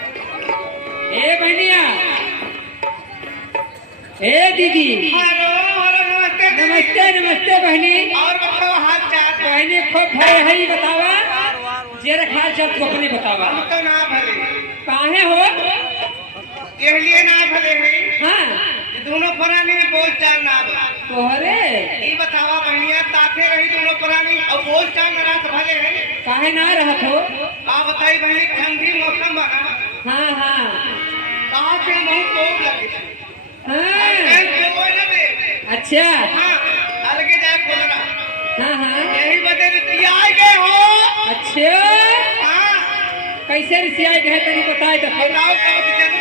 ए बहनिया, ए दीदी, नमस्ते नमस्ते नमस्ते बहनी। और बताओ हाल चाल बहनी खूब भय है ही बतावा, जेर खाल चल तो अपने बतावा। हम तो ना भले काहे हो? के लिए ना भले है हाँ ये दोनों प्राणी में बोल चाल ना भले तोहरे ये बतावा बहनिया ताते रही दोनों प्राणी और बोल चाल ना रात भले है काहे ना रहत हो? आप बताई बहनी ठंडी मौसम बना हाँ हाँ कहाँ से बहुत लोग लगे हाँ के बोल दे अच्छा हाँ अलगे जाए खोलना हाँ हाँ यही बदे रितिया गए हो अच्छा हाँ कैसे रिसियाई गए तनी बताए तो फिर। बताओ कब जन्म